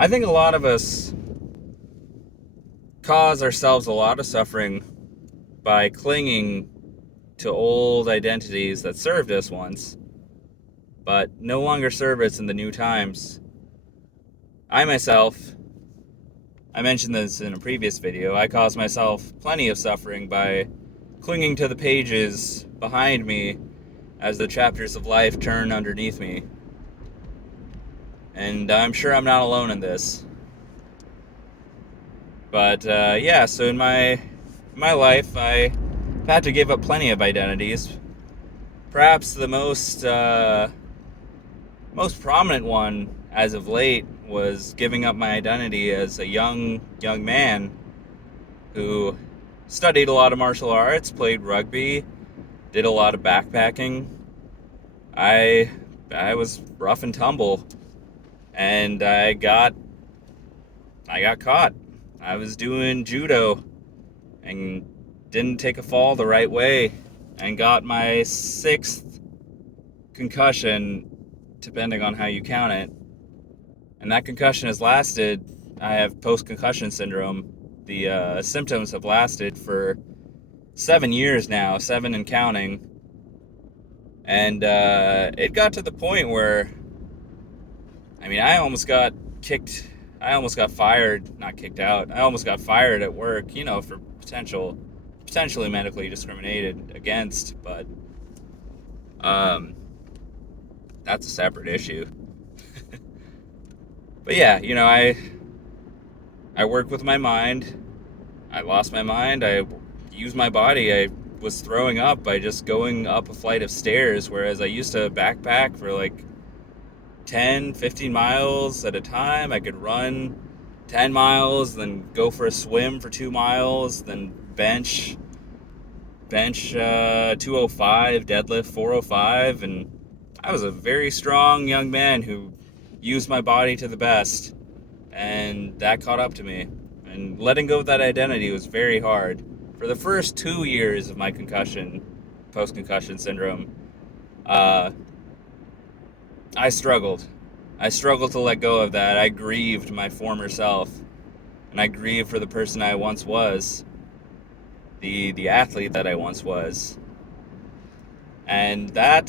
I think a lot of us cause ourselves a lot of suffering by clinging to old identities that served us once, but no longer serve us in the new times. I myself, I mentioned this in a previous video, I caused myself plenty of suffering by clinging to the pages behind me as the chapters of life turn underneath me. And I'm sure I'm not alone in this. But yeah, so in my life, I've had to give up plenty of identities. Perhaps the most prominent one as of late was giving up my identity as a young man who studied a lot of martial arts, played rugby, did a lot of backpacking. I I was rough and tumble, and I got caught. I was doing judo and didn't take a fall the right way and got my sixth concussion, depending on how you count it. And that concussion has lasted. I have post-concussion syndrome. The symptoms have lasted for 7 years now, 7 and counting. And it got to the point where, I mean, I almost got kicked. I almost got fired, not kicked out. I almost got fired at work, for potentially medically discriminated against. But um, that's a separate issue. But yeah, I work with my mind. I lost my mind. I used my body. I was throwing up by just going up a flight of stairs, whereas I used to backpack for like 10, 15 miles at a time. I could run 10 miles, then go for a swim for 2 miles, then bench 205, deadlift 405, and I was a very strong young man who used my body to the best, and that caught up to me. And letting go of that identity was very hard. For the first 2 years of my post-concussion syndrome, uh, I struggled. I struggled to let go of that. I grieved my former self, and I grieved for the person I once was, the athlete that I once was, and that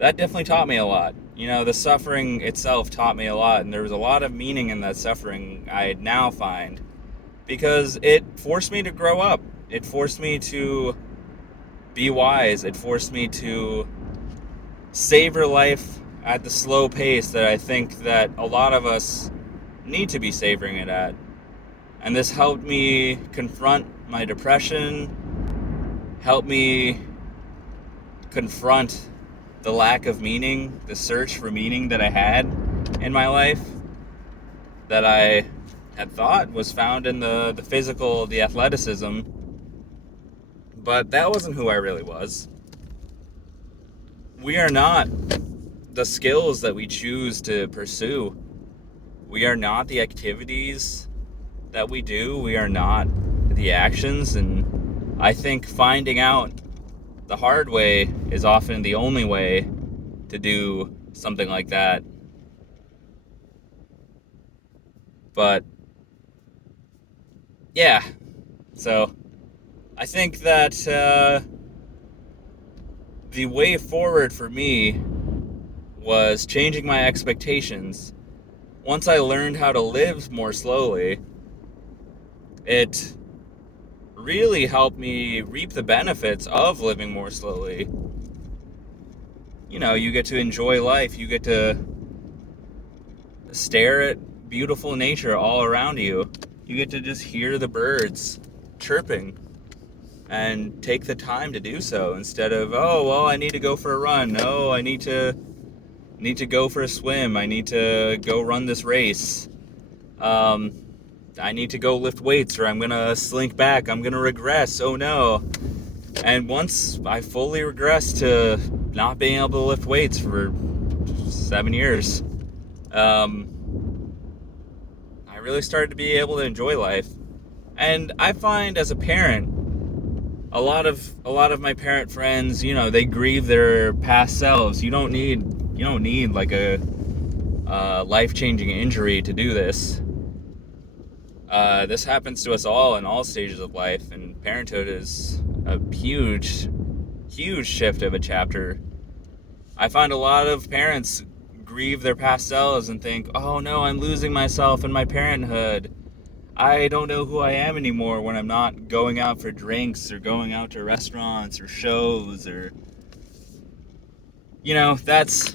definitely taught me a lot. The suffering itself taught me a lot, and there was a lot of meaning in that suffering I now find, because it forced me to grow up. It forced me to be wise. It forced me to savor life at the slow pace that I think that a lot of us need to be savoring it at. And this helped me confront my depression, helped me confront the lack of meaning, the search for meaning that I had in my life, that I had thought was found in the physical, the athleticism, but that wasn't who I really was. We are not the skills that we choose to pursue. We are not the activities that we do. We are not the actions, and I think finding out the hard way is often the only way to do something like that. But yeah, so I think that the way forward for me was changing my expectations. Once I learned how to live more slowly, it really helped me reap the benefits of living more slowly. You get to enjoy life. You get to stare at beautiful nature all around you. You get to just hear the birds chirping and take the time to do so, instead of, oh, well, I need to go for a run. Oh, I need to go for a swim. I need to go run this race. I need to go lift weights, or I'm going to slink back. I'm going to regress. Oh no. And once I fully regressed to not being able to lift weights for 7 years, I really started to be able to enjoy life. And I find, as a parent, a lot of my parent friends, they grieve their past selves. You don't need like life-changing injury to do this. This happens to us all in all stages of life, and parenthood is a huge, huge shift of a chapter. I find a lot of parents grieve their past selves and think, oh no, I'm losing myself in my parenthood. I don't know who I am anymore when I'm not going out for drinks or going out to restaurants or shows or... that's...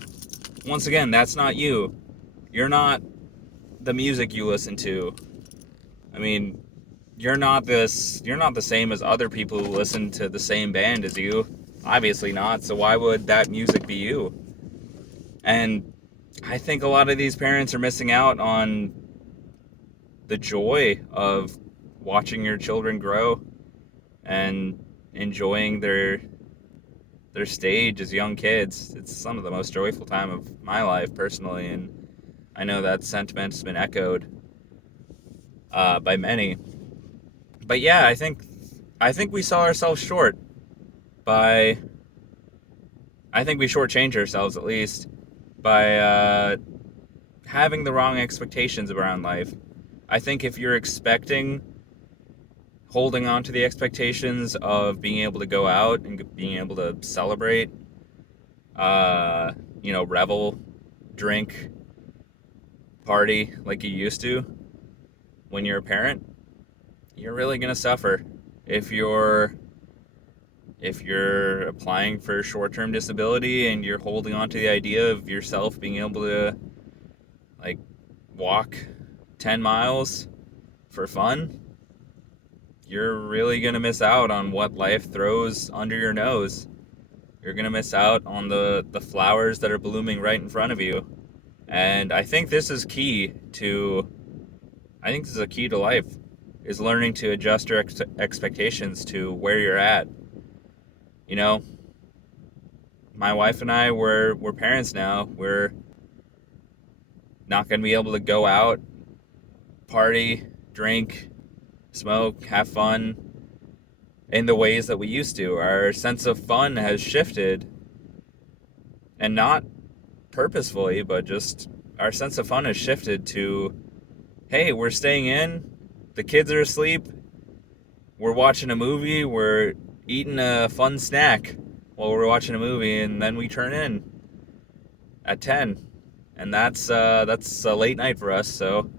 Once again, that's not you. You're not the music you listen to. I mean, you're not the same as other people who listen to the same band as you. Obviously not, so why would that music be you? And I think a lot of these parents are missing out on the joy of watching your children grow and enjoying their stage as young kids. It's some of the most joyful time of my life personally, and I know that sentiment's been echoed by many. But yeah, I think we sell ourselves short by... I think we shortchange ourselves, at least, by having the wrong expectations around life. I think if you're holding on to the expectations of being able to go out and being able to celebrate, revel, drink, party like you used to when you're a parent, you're really going to suffer. If you're applying for short-term disability and you're holding on to the idea of yourself being able to walk 10 miles for fun, you're really going to miss out on what life throws under your nose. You're going to miss out on the flowers that are blooming right in front of you. And I think this is a key to life, is learning to adjust your expectations to where you're at. My wife and I, we're parents now. We're not going to be able to go out, party, drink, smoke, have fun in the ways that we used to. Our sense of fun has shifted, and not purposefully, but just our sense of fun has shifted to, hey, we're staying in, the kids are asleep, we're watching a movie, we're eating a fun snack while we're watching a movie, and then we turn in at 10, and that's a late night for us. So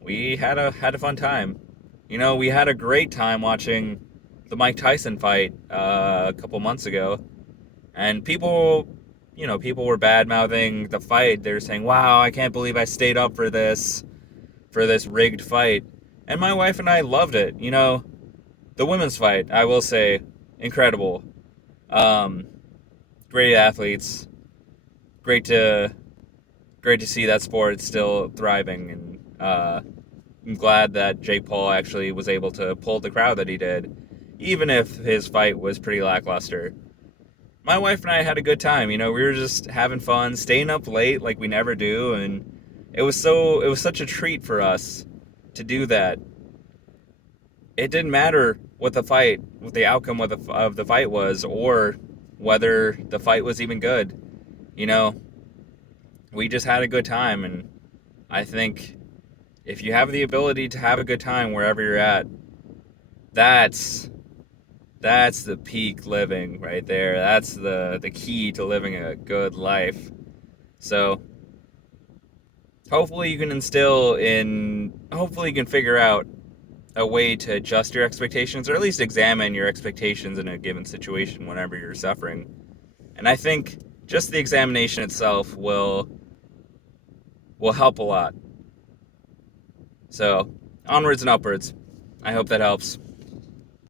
we had a fun time. We had a great time watching the Mike Tyson fight a couple months ago, and people were bad mouthing the fight. They're saying, "Wow, I can't believe I stayed up for this rigged fight." And my wife and I loved it. The women's fight, I will say, incredible. Great athletes. Great to see that sport still thriving, and I'm glad that Jake Paul actually was able to pull the crowd that he did, even if his fight was pretty lackluster. My wife and I had a good time. We were just having fun, staying up late like we never do, and it was such a treat for us to do that. It didn't matter what the outcome of the fight was, or whether the fight was even good. We just had a good time, and I think if you have the ability to have a good time wherever you're at, that's the peak living right there. That's the key to living a good life. So hopefully you can figure out a way to adjust your expectations, or at least examine your expectations in a given situation whenever you're suffering. And I think just the examination itself will help a lot. So, onwards and upwards. I hope that helps.